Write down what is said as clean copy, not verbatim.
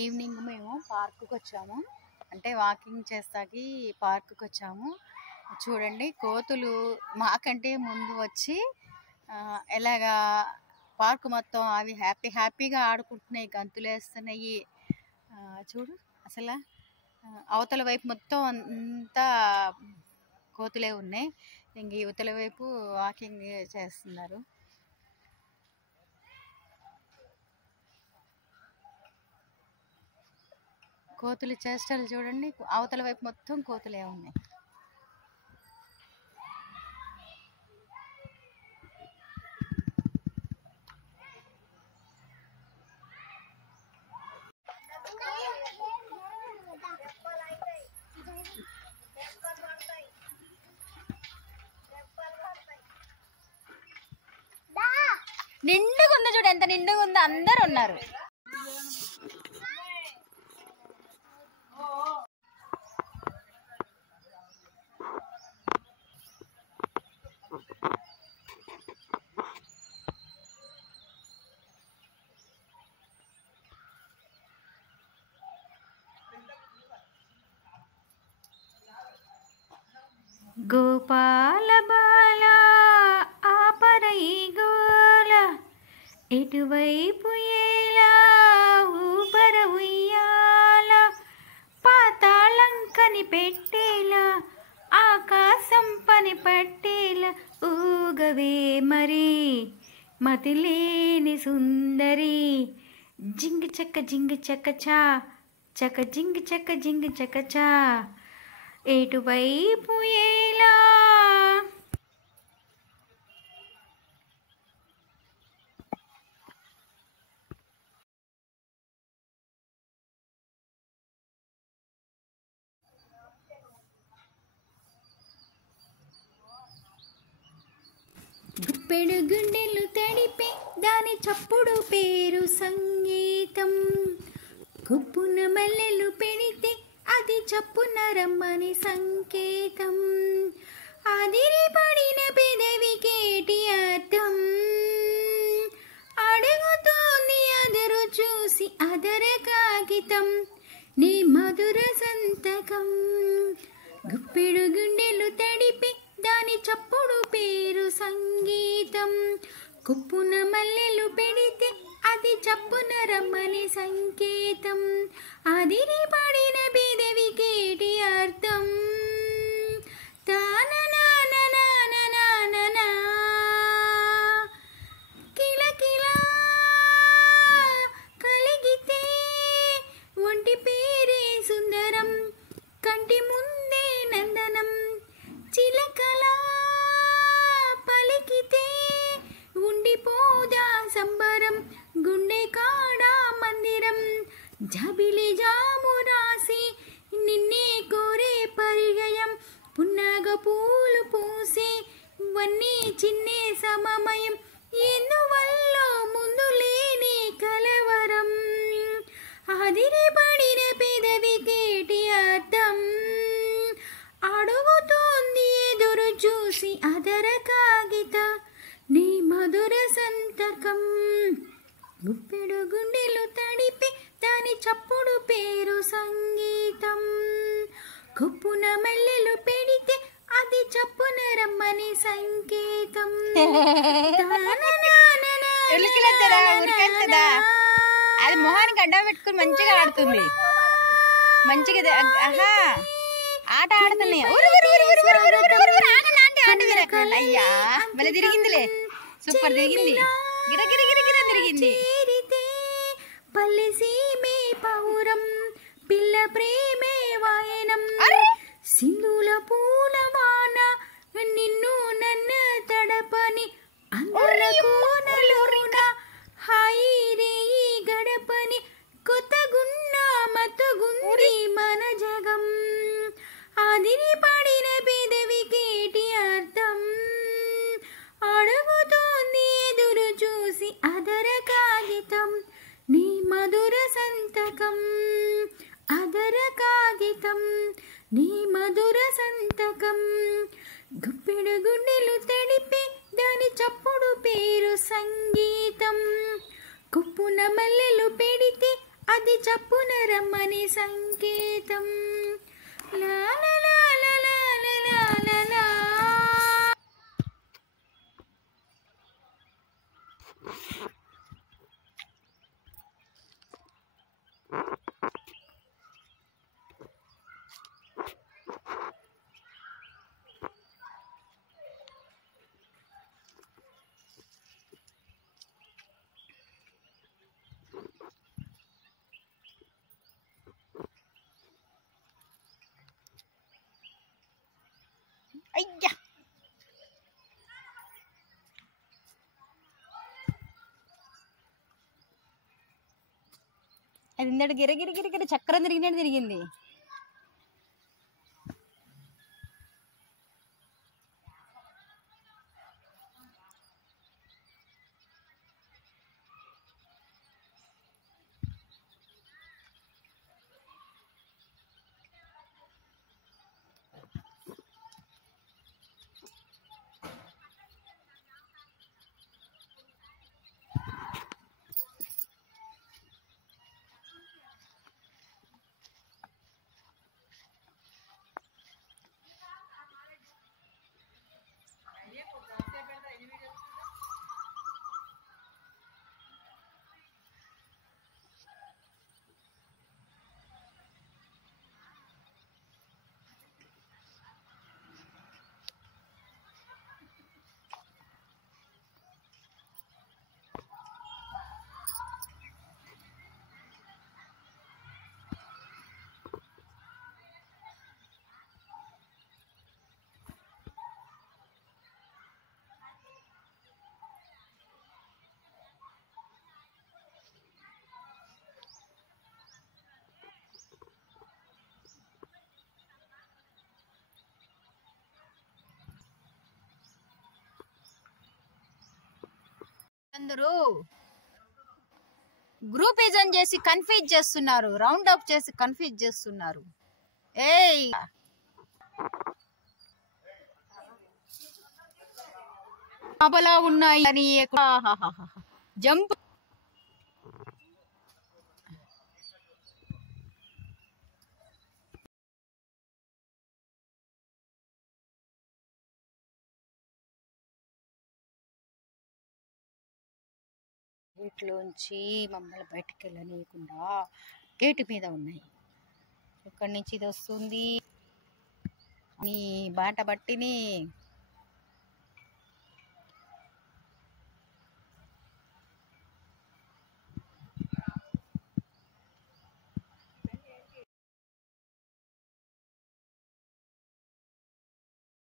Evening మేము పార్కుకి వచ్చాము. అంటే వాకింగ్ చేస్తాకి పార్కుకి వచ్చాము. చూడండి కోతులు మాకంటే ముందు వచ్చి ఎలాగా పార్కు మొత్తం అవి హ్యాపీగా ఆడుకుంటున్నాయి, గంతులేస్తున్నాయి. చూడు అసలు అవతల వైపు మొత్తం అంతా కోతులే ఉన్నాయి. ఇంక యువతల వైపు వాకింగ్ చేస్తున్నారు. కోతులు చేష్టలు చూడండి, అవతల వైపు మొత్తం కోతులే ఉన్నాయి. నిండుగా ఉందో చూడు, ఎంత నిండుగా ఉందో, అందరు ఉన్నారు. గోపాల బాల ఆపరై గోల ఎటువైపు ఏలా ఊపర ఉయ్యాల పాతాళం కని పెట్టేలా ఆకాశం పని పట్టేలా ఊగవే మరి మతిలేని సుందరి జింగి చెక్క చా చక జింగి చెక్క చా ఎటువైపు ఏలా. గుప్పెడు గుండెలు తడిపే దాని చప్పుడు పేరు సంగీతం. గుప్పున మల్లెలు పెడితే అది చప్పున రమ్మని సంకేతం. అదిరి పడిన పెదవికేటి అర్థం అడుగుతోంది అదరు చూసి అదర కాగితం నీ మధుర సంతకం. గుప్పెడు గుండెలు తడిపి దాని చప్పుడు పేరు సంగీతం. కుప్పున మల్లెలు పెడితే అది చప్పున రమ్మని సంకేతం. అదిరి పడిన పెదవికేటి అర్థం తాననా కిలకిలా కలిగితే ఒంటి పేరే సుందరం కంటి ముందే నందనం. చిలకలా పలికితే ఉండిపోదా సంబరం గుండె కాడా మందిరం. జాబిలి జాము రాసి నిన్నే కోరే పరిగయం పున్నాగ పూలు పూసే వన్నీ చిన్నే సమమయం ఎందువల్ల ముందు లేని కలవరం. అదిరి పడిన పెదవికేటి అర్థం అడుగుతోంది ఎదురు చూసి అదర కాగిత నీ మధుర సంతకం. గుప్పెడు గుండెలు తడిపి దాని చప్పుడు పేరు సంగీతం. కుప్పున మల్లెలు పెడితే అది చప్పున రమ్మని సంకేతం. అది మొహానికి అడ్డం పెట్టుకుని మంచిగా ఆడుతుంది, మంచిగా ఆట ఆడుతుంది. అయ్యా మళ్ళీ తిరిగిందిలే, సూపర్ తిరిగింది, గిరగిర తిరిగింది. పల్లె సీమే పౌరం పిల్ల ప్రేమే వాయనం సింధుల పూల వాన నిన్ను నన్ను తడపని అందుల కోనలోన హాయి రేయి గడపని కొత్తగున్న మత్తుగుంది మన జగం. అదిరి పడిన పెదవికేటి అర్థం అడుగుతోంది ఎదురు చూసి అదర కాగితం నీ మధుర సంతకం. అదర కాగితం నీ మధుర సంతకం. గుప్పెడు గుండెలు తడిపి దాని చప్పుడు పేరు సంగీతం. కుప్పున మల్లెలు పెడితే అది చప్పున రమ్మని సంకేతం. లా లా లా లా లా లా లా లా. అయ్యా అది ఇందడు గిరగిరి గిరగిరి చక్రం తిరిగినట్టు తిరిగింది. అందరూ గ్రూపిజం చేసి కన్ఫ్యూజ్ చేస్తున్నారు, రౌండ్ అప్ చేసి కన్ఫ్యూజ్ చేస్తున్నారు. ఏయ్ అబలా ఉన్నాయి అని జంప్ వీటిలోంచి మమ్మల్ని బయటికి వెళ్ళనీయకుండా గేటు మీద ఉన్నాయి. ఇక్కడి నుంచి ఇది వస్తుంది నీ బాట బట్టిని